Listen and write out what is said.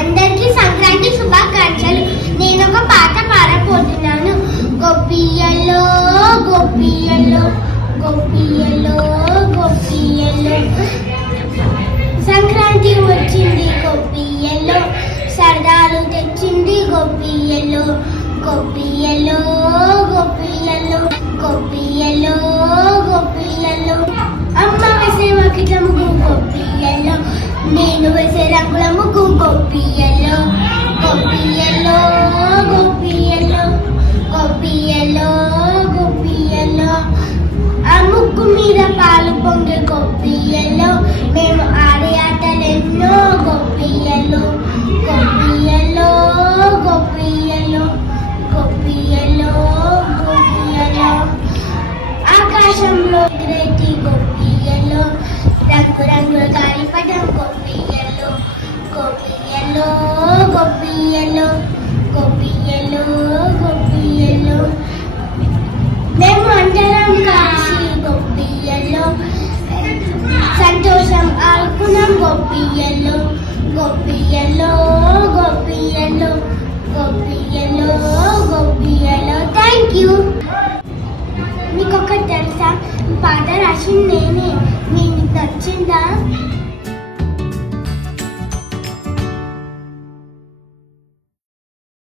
అందరికీ సంక్రాంతి శుభాకాంక్షలు. నేను ఒక పాట పాడబోతున్నాను. గోపియల్లో గోపియల్లో గోపియల్లో గోపియల్లో సంక్రాంతి వచ్చింది గోపియల్లో, సరదాలు తెచ్చింది గోపియల్లో. గోపియల్లో గోపియల్లో గోపియల్లో గోపియల్లో అమ్మ వేసే వాకిట్ల ముగ్గు గోపియల్లో, నేను వేసే రంగుల ముగ్గు గోపియల్లో. గోపియల్లో గోపియల్లో గోపియల్లో గోపియల్లో ఆ ముగ్గు మీద పాలు పొంగే గోపియల్లో, మేము ఆడే ఆటలెన్నో గోపియల్లో. గోపియల్లో గోపియల్లో గోపియల్లో గోపియల్లో ఆకాశంలో ఎగిరేటి గోపియల్లో, రంగు రంగుల గాలిపటం గోపియల్లో. గోపియల్లో గోపియల్లో గోపియల్లో గోపియల్లో మేము అందరం కలిసి గోపియల్లో సంతోషం ఆడుకున్నాం గోపియల్లో. గోపియల్లో గోపియల్లో గోపియల్లో గోపియల్లో థ్యాంక్ యూ. మీకు ఒకటి తెలుసా, పాట రాసింది నేనే. మీకు నచ్చిందా?